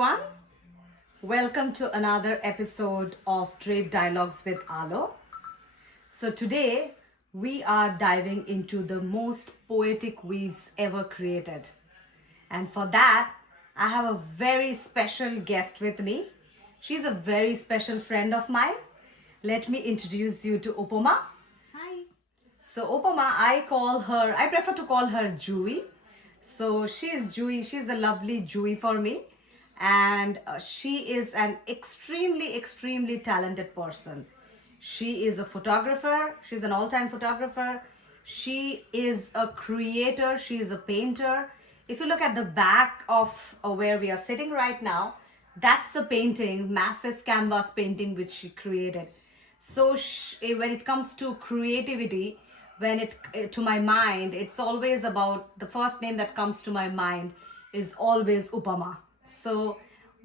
everyone. Welcome to another episode of Drape Dialogues with Aalo. So today we are diving into the most poetic weaves ever created. And for that, I have a very special guest with me. She's a very special friend of mine. Let me introduce you to Upama. Hi. So Upama, I prefer to call her Jui. So she is Jui, she's the lovely Jui for me. And she is an extremely talented person. She is a photographer, she's an all-time photographer. She is a creator, she is a painter. If you look at the back of where we are sitting right now, that's the painting, massive canvas painting which she created. So when it comes to creativity, when it to my mind, it's always about the first name that comes to my mind is always Upama. So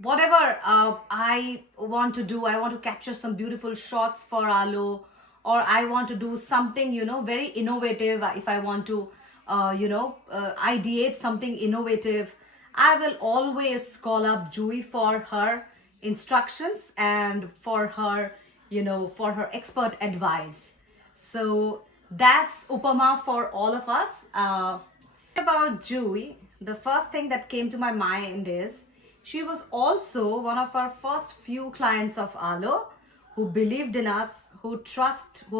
whatever I want to capture some beautiful shots for Aalo, or I want to do something, very innovative. If I want to, ideate something innovative, I will always call up Jui for her instructions and for her, for her expert advice. So that's Upama for all of us. About Jui, the first thing that came to my mind is she was also one of our first few clients of Aalo who believed in us, who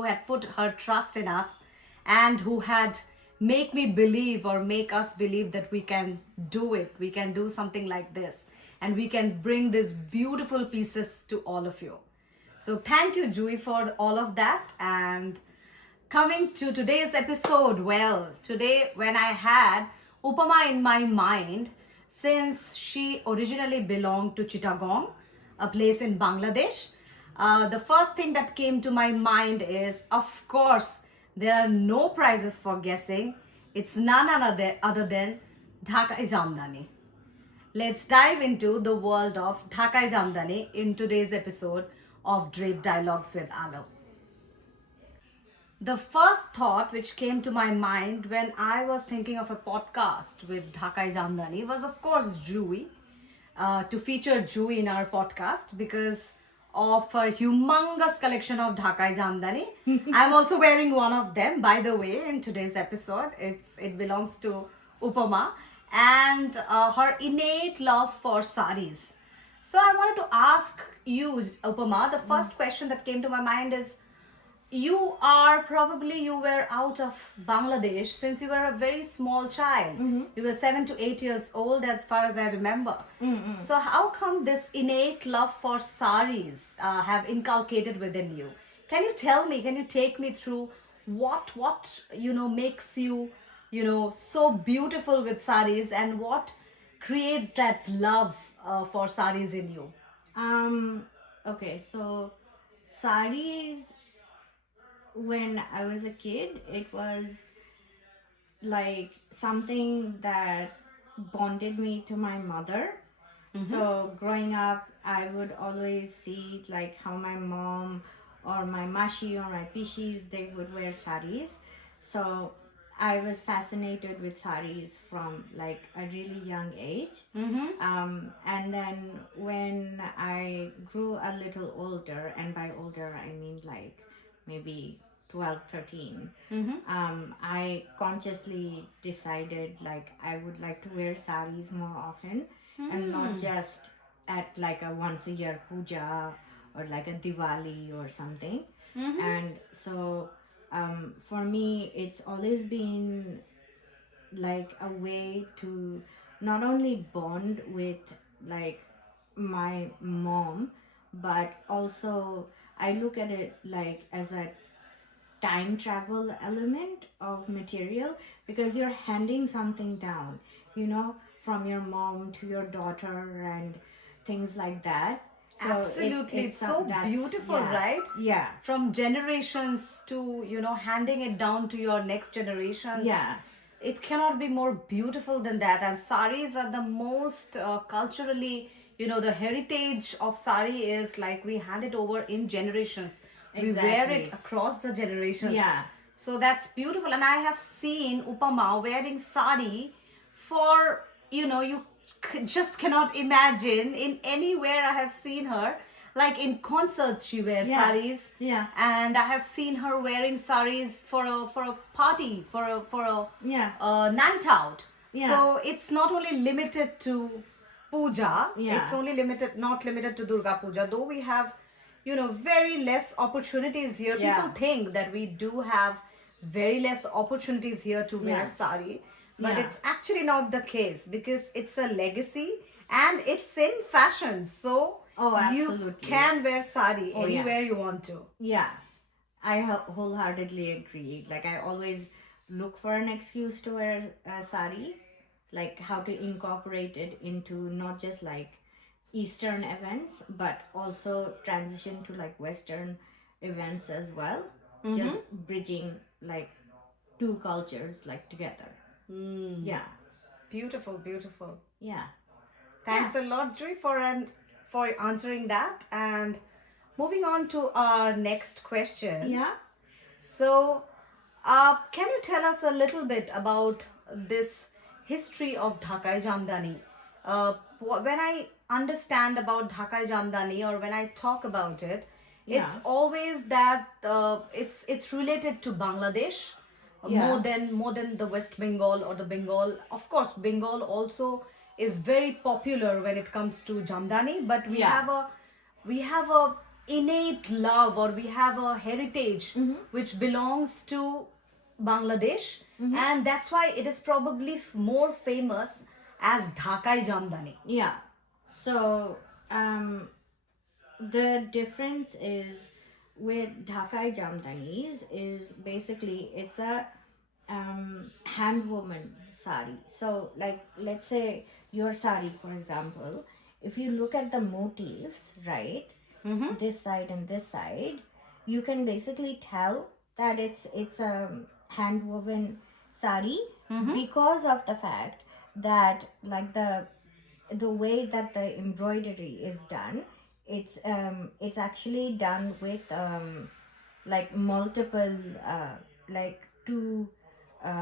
had put her trust in us, and who had make us believe that we can do it. We can do something like this, and we can bring these beautiful pieces to all of you. So thank you, Jui, for all of that. And coming to today's episode, well, today when I had Upama in my mind, since she originally belonged to Chittagong, a place in Bangladesh, the first thing that came to my mind is, of course, there are no prizes for guessing. It's none other than Dhakai Jamdani. Let's dive into the world of Dhakai Jamdani in today's episode of Drape Dialogues with Aalo. The first thought which came to my mind when I was thinking of a podcast with Dhakai Jamdani was, of course, Jui. To feature Jui in our podcast because of her humongous collection of Dhakai Jamdani. I'm also wearing one of them, by the way, in today's episode. It belongs to Upama, and her innate love for sarees. So I wanted to ask you, Upama, the first question that came to my mind is, you were out of Bangladesh since you were a very small child. You were 7 to 8 years old, as far as I remember. So how come this innate love for sarees have inculcated within you? Can you tell me, can you take me through what makes you, so beautiful with sarees, and what creates that love for sarees in you? Okay, so sarees, when I was a kid, it was like something that bonded me to my mother. So growing up, I would always see like how my mom or my mashi or my pishis, they would wear sarees. So I was fascinated with sarees from like a really young age. And then when I grew a little older, and by older I mean like maybe 12, 13, I consciously decided like I would like to wear sarees more often, and not just at like a once a year puja or like a Diwali or something. And so for me, it's always been like a way to not only bond with like my mom, but also I look at it like as a time travel element of material, because you're handing something down, from your mom to your daughter and things like that. So Absolutely. It's so beautiful, yeah, right? yeah, From generations to, handing it down to your next generations. yeah, It cannot be more beautiful than that. And saris are the most culturally, the heritage of sari is like we hand it over in generations. We wear it exactly, across the generations. yeah, So that's beautiful. And I have seen Upama wearing sari for, you just cannot imagine in anywhere I have seen her. Like in concerts, she wears Yeah. sarees. Yeah. And I have seen her wearing sarees for a party, for a Yeah. night out. Yeah. So it's not only limited to puja. Yeah. It's only not limited to Durga Puja. Though we have, very less opportunities here. Yeah. People think that we do have very less opportunities here to wear Yeah. sari, but Yeah. it's actually not the case because it's a legacy and it's in fashion. So Oh, you absolutely. can wear sari Oh, yeah. anywhere you want to. Yeah, I wholeheartedly agree. Like, I always look for an excuse to wear a sari, like how to incorporate it into not just like Eastern events, but also transition to like Western events as well. Just bridging like two cultures like together. Yeah, Beautiful, beautiful. yeah, Thanks a lot, Joy, for answering that. And moving on to our next question. yeah. So, can you tell us a little bit about this history of Dhakai Jamdani? When I understand about Dhakai Jamdani, or when I talk about it, it's Yeah. always that it's related to Bangladesh Yeah. more than the West Bengal or the Bengal. Of course, Bengal also is very popular when it comes to Jamdani, but we Yeah. have a innate love, or we have a heritage which belongs to Bangladesh, and that's why it is probably more famous as Dhakai Jamdani. Yeah. So, the difference is with Dhakai Jamdanis is basically it's a hand woven sari. So, like, let's say your sari, for example, if you look at the motifs, right, this side and this side, you can basically tell that it's a hand woven sari because of the fact that like the way that the embroidery is done, it's actually done with like multiple like two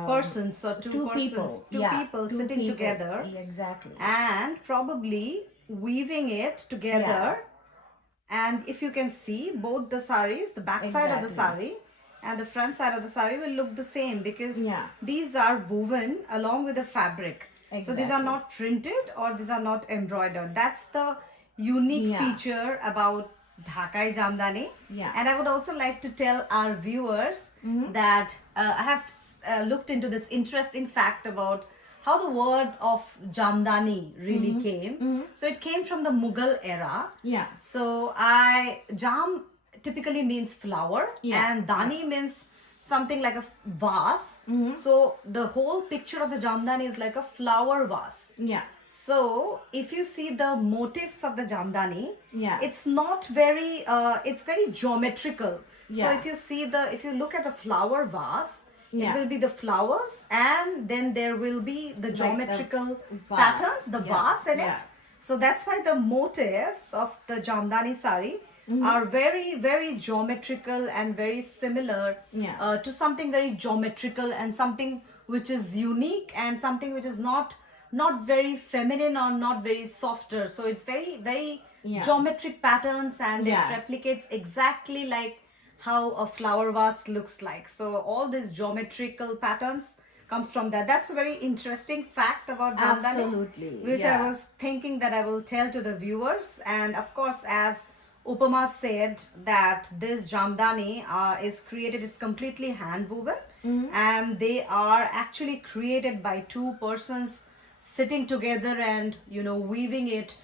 Persons, or two persons, people, two yeah, people two sitting people. together, Yeah, exactly. and probably weaving it together. And if you can see, both the saris, the back side of the Exactly. sari and the front side of the sari will look the same, because Yeah. these are woven along with the fabric. So these are Exactly. not printed, or these are not embroidered. That's the unique Yeah. feature about Dhakai Jamdani. Yeah. And I would also like to tell our viewers that I have looked into this interesting fact about how the word of Jamdani really came. So it came from the Mughal era. Yeah. So Jam typically means flower, Yeah. and Dani means something like a vase. So the whole picture of the Jamdani is like a flower vase. Yeah. So if you see the motifs of the Jamdani, Yeah. it's not very it's very geometrical. Yeah. So if you look at a flower vase, Yeah. it will be the flowers, and then there will be the the geometrical vase. patterns, the Yeah. vase in Yeah. it. So that's why the motifs of the Jamdani sari Mm-hmm. are very, very geometrical and very similar Yeah. to something very geometrical, and something which is unique, and something which is not very feminine or not very softer. So it's very, very Yeah. geometric patterns, and Yeah. it replicates exactly like how a flower vase looks like. So all these geometrical patterns comes from that. That's a very interesting fact about Jamdani, Absolutely, which yeah. I was thinking that I will tell to the viewers. And of course, as Upama said, that this Jamdani is completely hand woven, and they are actually created by two persons sitting together and weaving it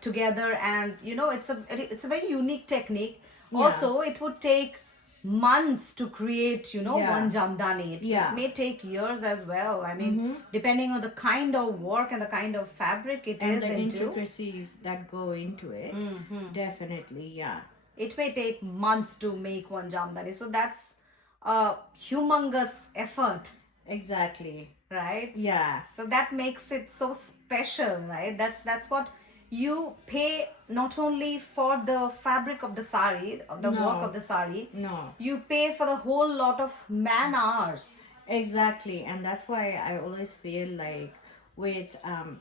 together. And it's a very unique technique. Yeah. Also, it would take months to create Yeah. one Jamdani. It Yeah. may take years as well. I mean, depending on the kind of work and the kind of fabric it And is the into, intricacies that go into it. Definitely, yeah. it may take months to make one Jamdani. So that's a humongous effort, Exactly. right? Yeah. So that makes it so special, right? That's what you pay, not only for the fabric of the sari, of the No. work of the sari. No. You pay for the whole lot of man hours. Exactly. And that's why I always feel like with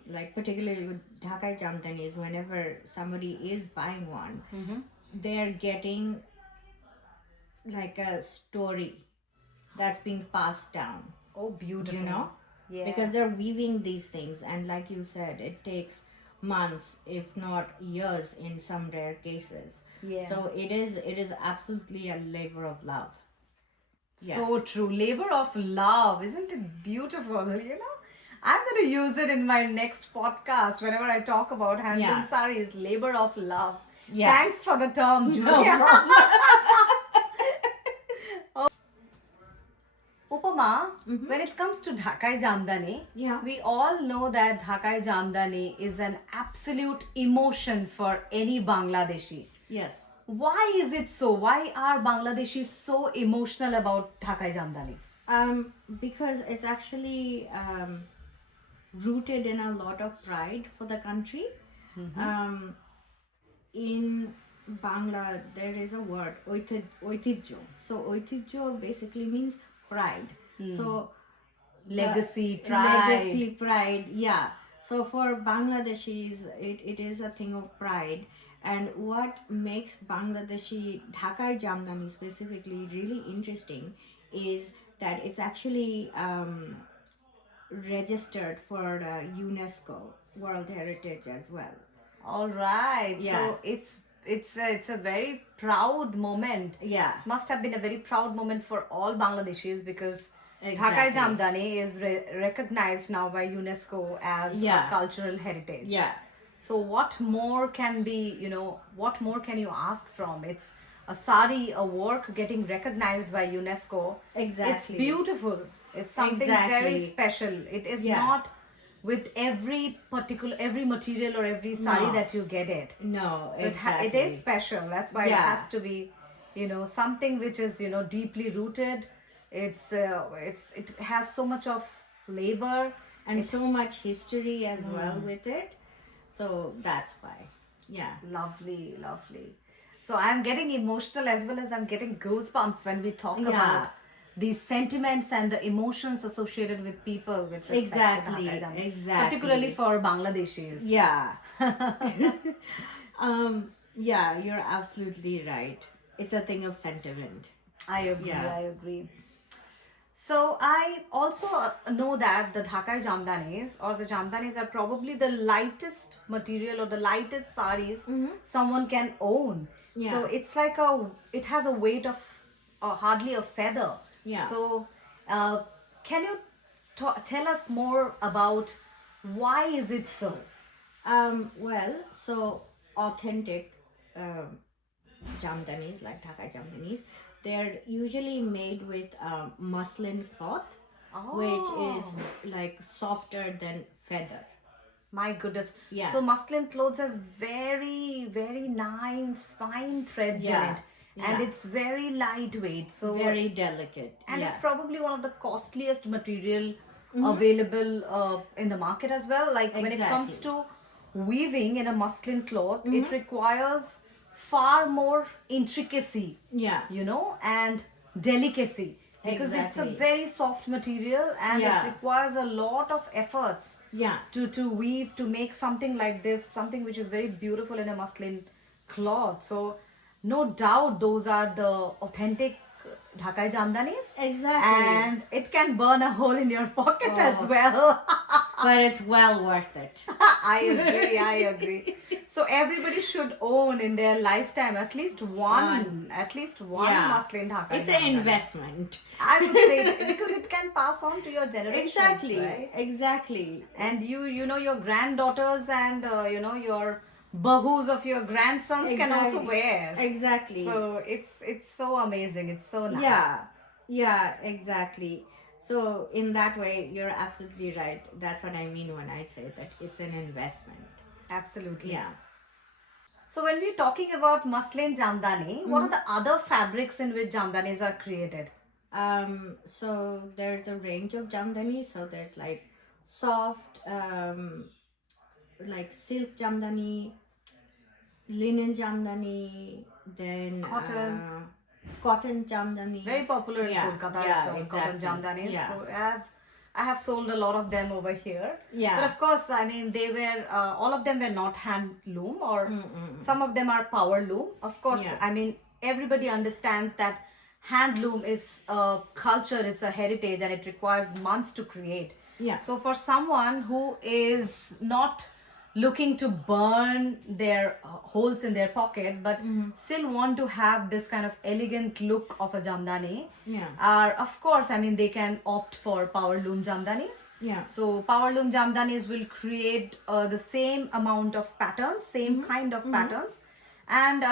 like particularly with Dhakai Jamdanis, whenever somebody is buying one, they're getting like a story that's being passed down, Oh, beautiful. you know, Yeah. because they're weaving these things, and like you said, it takes months, if not years, in some rare cases. Yeah. So it is absolutely a labor of love. Yeah. So true. Labor of love. Isn't it beautiful? I'm going to use it in my next podcast whenever I talk about handloom Yeah. sarees. Labor of love. Yeah. Thanks for the term, Julia. No problem. Upama, when it comes to Dhakai Jamdani, Yeah. we all know that Dhakai Jamdani is an absolute emotion for any Bangladeshi. Yes. Why is it so? Why are Bangladeshis so emotional about Dhakai Jamdani? Because it's actually rooted in a lot of pride for the country. In Bangla, there is a word, oitijjo. So oitijjo basically means pride. So Legacy, the pride. legacy, pride, yeah. So for Bangladeshis, it is a thing of pride. And what makes Bangladeshi Dhakai Jamdani specifically really interesting is that it's actually registered for the UNESCO World Heritage as well. All right. Yeah. So it's a very proud moment. Yeah. Must have been a very proud moment for all Bangladeshis because Dhakai Exactly. Jamdani is recognized now by UNESCO as Yeah. a cultural heritage. Yeah. So what more can be, what more can you ask from? It's a sari, a work getting recognized by UNESCO. Exactly. It's beautiful. It's something Exactly. very special. It is Yeah. not with every material or every sari No. that you get it. No, So exactly. it is special. That's why it Yeah. has to be, something which is, deeply rooted. It has so much of labor. And so much history as well with it. So that's why. Yeah. Lovely, lovely. So I'm getting emotional as well as I'm getting goosebumps when we talk Yeah. about these sentiments and the emotions associated with people with respect Exactly, to Dhakai Jamdani. exactly. Particularly for Bangladeshis. Yeah. Yeah, you're absolutely right. It's a thing of sentiment. I agree, Yeah. I agree. So I also know that the Dhakai Jamdanis or the Jamdanis are probably the lightest material or the lightest saris someone can own. Yeah. So it's like it has a weight of hardly a feather. Yeah. So can you tell us more about why is it so? Well, so authentic jamdanis, like Dhakai jamdanis, they're usually made with muslin cloth, which is like softer than feather. My goodness. Yeah. So muslin clothes has very, very nice, fine threads in Yeah. it. And Yeah. it's very lightweight. So Very delicate. and yeah. it's probably one of the costliest material available in the market as well. Like when it comes Exactly. to weaving in a muslin cloth, it requires far more intricacy, Yeah. and delicacy because it's a Exactly. very soft material and Yeah. it requires a lot of efforts Yeah. to weave to make something like this, something which is very beautiful in a muslin cloth. So no doubt those are the authentic Dhakai Jamdanis. Exactly. And it can burn a hole in your pocket as Oh. well. But it's well worth it. I agree. So everybody should own in their lifetime at least one Yeah. muslin Dhakai It's an Jamdani. investment. I would say that because it can pass on to your generations, Exactly. right? Exactly. And your granddaughters and your bahus of your grandsons can also Exactly. wear. Exactly. So it's so amazing. It's so nice. Yeah, exactly. So in that way, you're absolutely right. That's what I mean when I say that it's an investment. Absolutely. Yeah. So when we're talking about muslin jamdani, what are the other fabrics in which jamdanis are created? So there's a range of jamdani. So there's like soft, like silk jamdani, linen jamdani, then cotton jamdani. Very popular in Yeah, Kolkata yeah, as well. Cotton exactly. jamdanis. Yeah. So I've I have sold a lot of them over here. Yeah. But of course, I mean, they were, all of them were not handloom, or some of them are power loom. Of course, Yeah. I mean, everybody understands that handloom is a culture, it's a heritage, and it requires months to create. Yeah. So for someone who is not looking to burn their holes in their pocket, but still want to have this kind of elegant look of a jamdani, Yeah. of course, I mean, they can opt for power loom jamdanis. Yeah. So power loom jamdanis will create the same amount of patterns, same kind of patterns, and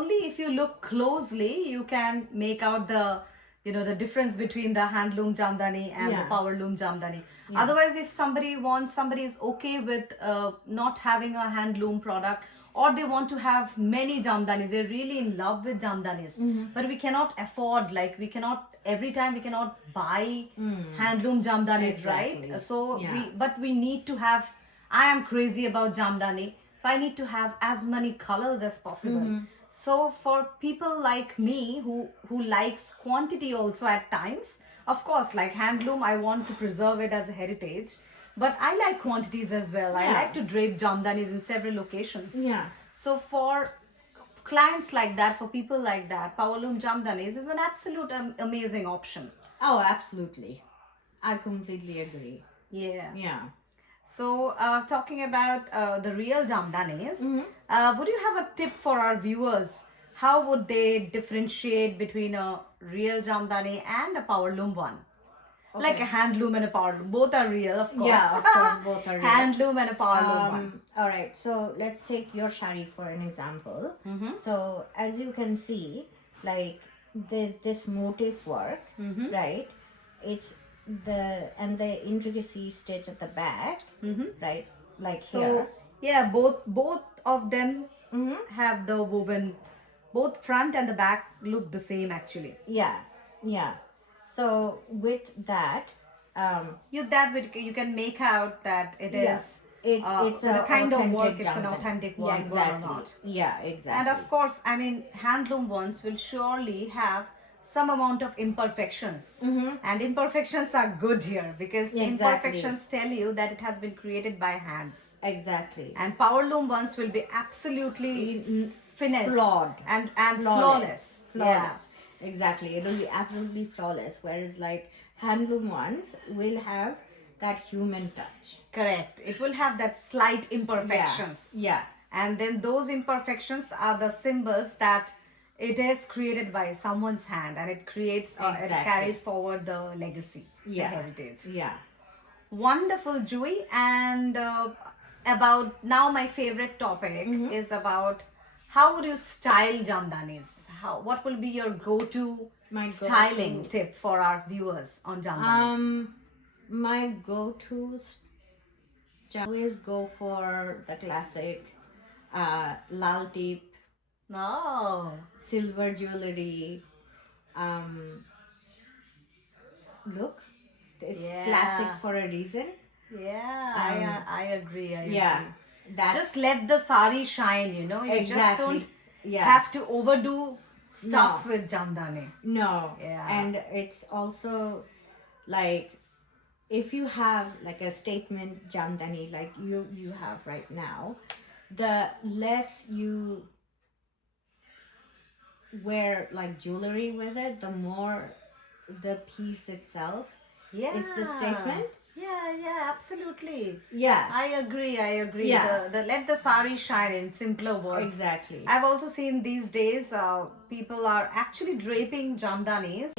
only if you look closely, you can make out the, you know, the difference between the handloom jamdani and the Yeah. power loom jamdani. Otherwise, if somebody is okay with not having a handloom product, or they want to have many jamdanis, they're really in love with jamdanis, but we cannot afford, like, we cannot every time we cannot buy handloom jamdanis, Exactly. right? So Yeah. we need to have, I am crazy about jamdani, so I need to have as many colors as possible. So for people like me who likes quantity also at times, of course, like handloom, I want to preserve it as a heritage, but I like quantities as well. I Yeah. like to drape jamdanis in several locations. Yeah. So for clients like that, for people like that, power loom jamdanis is an absolute amazing option. Oh, absolutely. I completely agree. Yeah. Yeah. So, talking about the real jamdanis, would you have a tip for our viewers? How would they differentiate between a real jamdani and a power loom one? Like a handloom and a power loom. Both are real, of course. Yeah, of course, both are real. Handloom and a power loom one. All right, so let's take your shari for an example. So as you can see, like this motif work, right? It's the intricacy stitch at the back, right? Like So, here. yeah, both of them have the woven, both front and the back look the same actually. Yeah, yeah. So with that, You can make out that it is yeah, it's the a kind of authentic work, it's an jamdani. authentic Yeah, one, exactly. or not. Yeah, exactly. And of course, I mean, handloom ones will surely have some amount of imperfections. And imperfections are good here because Exactly. imperfections tell you that it has been created by hands. Exactly. And power loom ones will be absolutely finessed Flawed. and flawless. Flawless. Exactly. It will be absolutely flawless. Whereas like handloom ones will have that human touch. Correct. It will have that slight imperfections. Yeah. And then those imperfections are the symbols that it is created by someone's hand, and it creates, it Exactly. carries forward the legacy, Yeah. the heritage. Yeah. Wonderful, Joey. And about now, my favorite topic is about how would you style jamdanis? What will be your go-to My go-to- styling tip for our viewers on jamdanis? My go-to always go for the classic lal tip, No. silver jewelry look. It's Yeah. classic for a reason. Yeah, I agree. I Yeah. agree. That's Just let the sari shine, you know. You just Exactly. don't Yeah. have to overdo stuff No. with jamdani. No. Yeah. And it's also like if you have like a statement jamdani like you have right now, the less you wear like jewelry with it, the more the piece itself Yeah. is the statement. Yeah, absolutely. Yeah. I agree. Yeah. The let the sari shine in simpler words. Exactly. I've also seen these days people are actually draping jamdanis,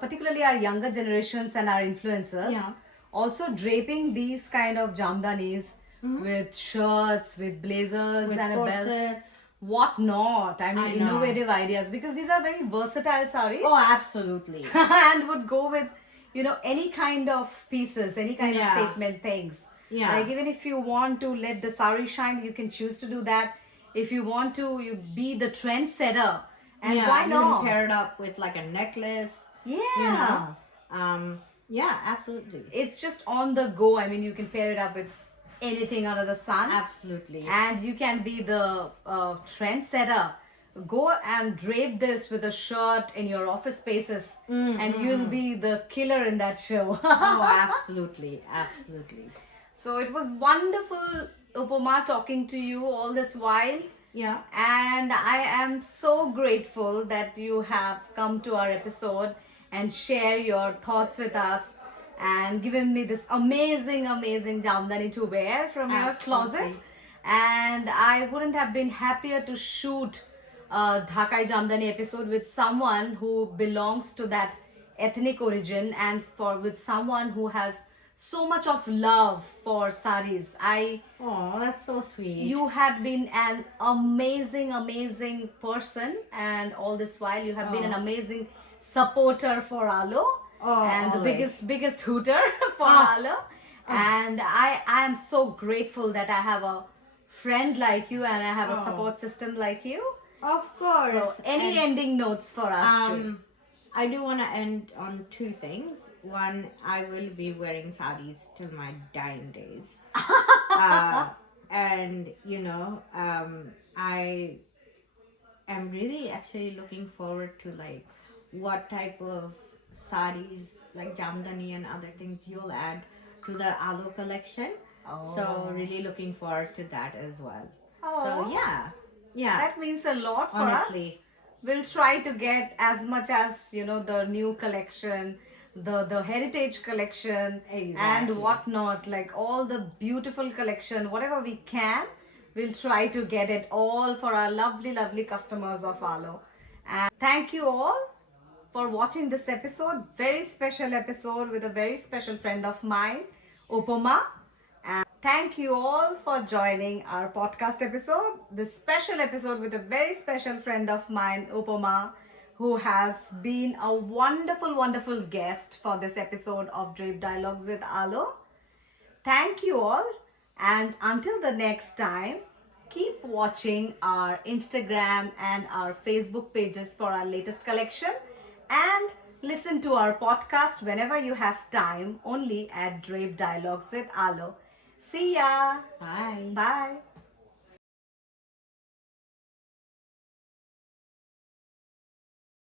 particularly our younger generations and our influencers. Yeah. Also draping these kind of jamdanis with shirts, with blazers, With and a belt. corsets. What not? I mean, I know. innovative ideas, because these are very versatile sarees Oh, absolutely. and would go with, you know, any kind of pieces, any kind of Yeah. statement things. Yeah. Like even if you want to let the sari shine, you can choose to do that. If you want to, you be the trendsetter, and Yeah, why you not? can pair it up with like a necklace. Yeah. You know. Yeah, absolutely. It's just on the go. I mean, you can pair it up with anything under the sun. Absolutely. And you can be the trendsetter go and drape this with a shirt in your office spaces, and you'll be the killer in that show. Oh, absolutely, absolutely. So it was wonderful, Upama, talking to you all this while. Yeah. And I am so grateful that you have come to our episode and share your thoughts with us and given me this amazing, amazing Jamdani to wear from your Absolutely. closet. And I wouldn't have been happier to shoot a Dhakai Jamdani episode with someone who belongs to that ethnic origin and with someone who has so much of love for sarees. Oh, that's so sweet. You had been an amazing, amazing person, and all this while you have been an amazing supporter for Aalo, and always. the biggest hooter for Aalo. And I am so grateful that I have a friend like you and I have a support system like you. Of course. So, any ending notes for us? Joy? I do want to end on two things. One, I will be wearing sarees till my dying days. And, I am really actually looking forward to like what type of sarees, like Jamdani and other things you'll add to the Aalo collection. So really looking forward to that as well. So yeah. That means a lot for us. Honestly. We'll try to get as much as the new collection, the heritage collection, Exactly. and whatnot, like all the beautiful collection, whatever we can, we'll try to get it all for our lovely, lovely customers of Aalo. And thank you all for watching this episode, very special episode with a very special friend of mine, Upama. And thank you all for joining our podcast episode, this special episode with a very special friend of mine, Upama, who has been a wonderful, wonderful guest for this episode of Drape Dialogues with Aalo. Thank you all, and until the next time, keep watching our Instagram and our Facebook pages for our latest collection, and listen to our podcast whenever you have time, only at Drape Dialogues with Aalo. See ya. Bye. Bye.